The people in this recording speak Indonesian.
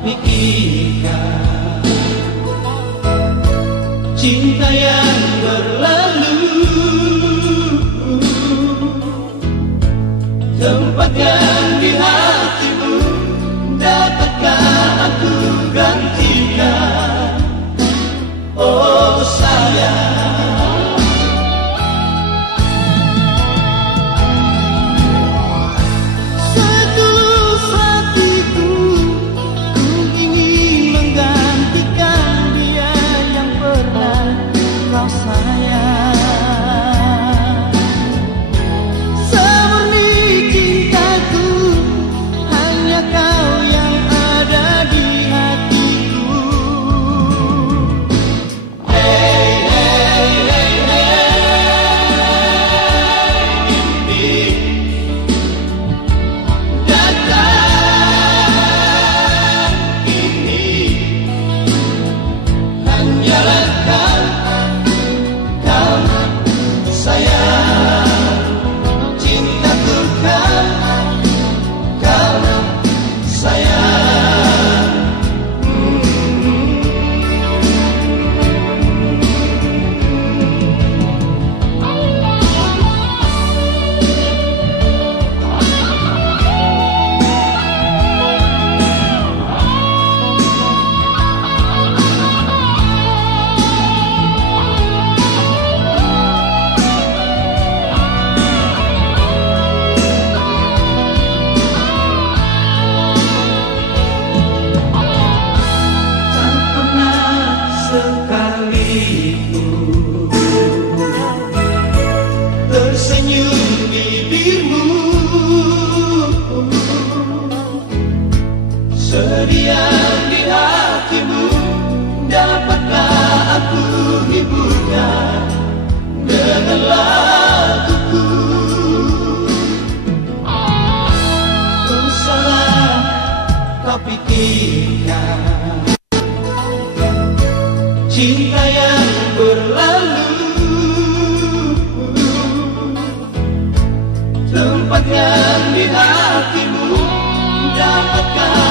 pikirkan cinta yang berlalu, tempatnya di hatimu, dapatkah aku gantikan? Oh sayang, setulus hatiku, ku ingin menggantikan dia yang pernah kau sayang. Semurni cintaku, hanya kau yang ada di hatiku. hanyalah kau sayang, cintaku kau sayang. Sekalipun tersenyum bibirmu, sediam di hatimu, dapatkah aku hiburkan dengan laguku? Salah kau pikirkan cinta yang berlalu, tempatnya di hatimu, dapatkah